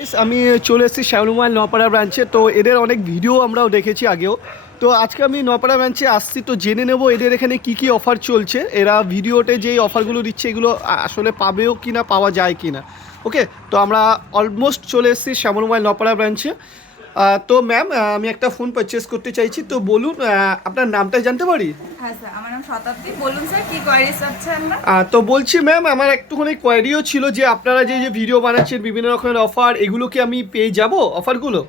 আমি চলে এসেছি শ্যামলুমাইল নপাড়া ব্রাঞ্চে তো এদের অনেক ভিডিও আমরাও দেখেছি আগেও। তো আজকে আমি নপাড়া ব্রাঞ্চে আসছি। তো জেনে নেব এদের এখানে কি কি অফার চলছে। এরা ভিডিওতে যেই অফারগুলো দিচ্ছে, এগুলো আসলে পাবেও কি না পাওয়া যায় কি না ওকে তো আমরা অলমোস্ট চলে এসেছি শ্যামলুমাইল নপাড়া ব্রাঞ্চে তো ম্যাম আমি একটা ফোন পারচেস করতে চাইছি। তো বলুন আপনার নামটা জানতে পারি? হ্যাঁ স্যার আমার নাম শতাব্দী। বলুন স্যার কি কোয়ারিজ আছে আপনার? তো বলছি ম্যাম আমার একটুখানি কোয়ারিও ছিল যে আপনারা যে যে ভিডিও বানাচ্ছেন বিভিন্ন রকমের অফার এগুলো কি আমি পেয়ে যাব অফারগুলো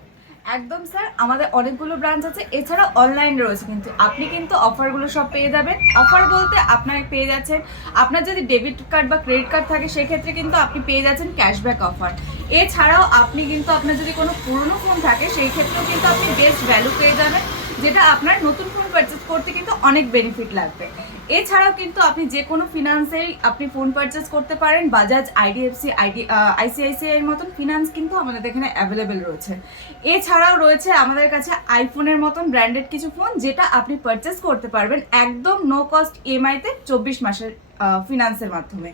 একদম স্যার, আমাদের অনেকগুলো ব্রাঞ্চ আছে এছাড়া অনলাইন রয়েছে, কিন্তু আপনি কিন্তু অফারগুলো সব পেয়ে যাবেন। অফার বলতে আপনার পেয়ে যাচ্ছেন, আপনার যদি ডেবিট কার্ড বা ক্রেডিট কার্ড থাকে, সেক্ষেত্রে কিন্তু আপনি পেয়ে যাচ্ছেন ক্যাশব্যাক অফার এছাড়াও আপনি কিন্তু আপনার যদি কোনো পুরনো ফোন থাকে সেই ক্ষেত্রেও কিন্তু আপনি বেস্ট ভ্যালু পেয়ে যাবেন, যেটা আপনার নতুন ফোন পারচেস করতে কিন্তু অনেক বেনিফিট লাগবে। এছাড়াও কিন্তু আপনি যে কোনো ফিনান্সেই আপনি ফোন পারচেস করতে পারেন বাজাজ আইডিএফসি আইডি আইসিআইসিআই এর মতন ফিনান্স কিন্তু আমাদের এখানে অ্যাভেলেবেল রয়েছে। এছাড়াও রয়েছে আমাদের কাছে আইফোনের মতন ব্র্যান্ডেড কিছু ফোন যেটা আপনি পারচেস করতে পারবেন একদম নো কস্ট ইএমআইতে চব্বিশ মাসের ফিনান্সের মাধ্যমে।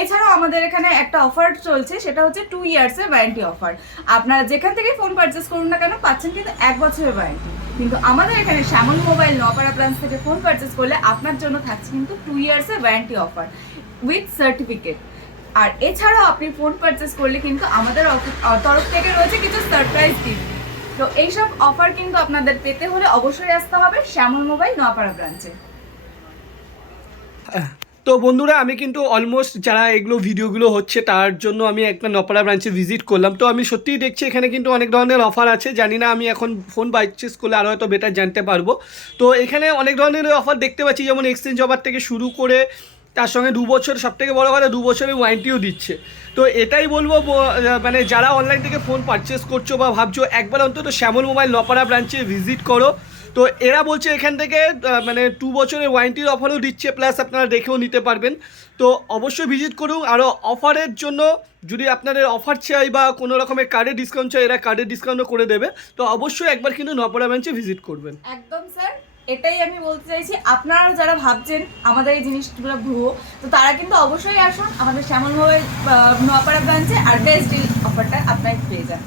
এছাড়াও আমাদের এখানে একটা অফার চলছে, সেটা হচ্ছে টু ইয়ার্সের ওয়ারেন্টি অফার আপনারা যেখান থেকে ফোন পারচেস করুন না কেন, পাচ্ছেন কিন্তু এক বছরের ওয়ারেন্টি কিন্তু আমাদের এখানে শ্যামল মোবাইল নপাড়া ব্রাঞ্চ থেকে ফোন পারচেস করলে আপনার জন্য থাকছে কিন্তু টু ইয়ার্সের ওয়ারেন্টি অফার উইথ সার্টিফিকেট আর এছাড়াও আপনি ফোন পারচেস করলে কিন্তু আমাদের তরফ থেকে রয়েছে কিছু সারপ্রাইজ গিফট তো এইসব অফার কিন্তু আপনাদের পেতে হলে অবশ্যই আসতে হবে শ্যামল মোবাইল নোয়াপাড়া ব্রাঞ্চে তো বন্ধুরা, আমি কিন্তু অলমোস্ট যারা এগুলো ভিডিওগুলো হচ্ছে, তার জন্য আমি একটা নপাড়া ব্রাঞ্চে ভিজিট করলাম। তো আমি সত্যিই দেখছি, এখানে কিন্তু অনেক ধরনের অফার আছে। জানি না আমি এখন ফোন পারচেস করলে আরও হয়তো বেটার জানতে পারব। তো এখানে অনেক ধরনের অফার দেখতে পাচ্ছি, যেমন এক্সচেঞ্জ অফার থেকে শুরু করে, তার সঙ্গে দু বছর সব থেকে বড়ো কথা, দু বছরের ওয়ারেন্টিও দিচ্ছে। তো এটাই বলব মানে যারা অনলাইন থেকে ফোন পারচেস করছ বা ভাবছ, একবার অন্তত শ্যামল মোবাইল নপাড়া ব্রাঞ্চে ভিজিট করো। তো এরা বলছে এখান থেকে মানে টু বছরের ওয়ারেন্টির অফারও দিচ্ছে প্লাস আপনারা দেখেও নিতে পারবেন। তো অবশ্যই ভিজিট করুন আরও অফারের জন্য যদি আপনাদের অফার চাই বা কোনো রকমের কার্ডের ডিসকাউন্ট চাই, এরা কার্ডের ডিসকাউন্টও করে দেবে। তো অবশ্যই একবার কিন্তু নপড়া ব্রাঞ্চে ভিজিট করবেন। একদম স্যার এটাই আমি বলতে চাইছি, আপনারা যারা ভাবছেন আমাদের এই জিনিসগুলো ভুয়ো, তো তারা কিন্তু অবশ্যই আসুন আমাদের শ্যামল মোবাইল নোয়াপাড়া ব্রাঞ্চে আর বেস্ট ডিল অফারটা আপনারা পেয়ে যান।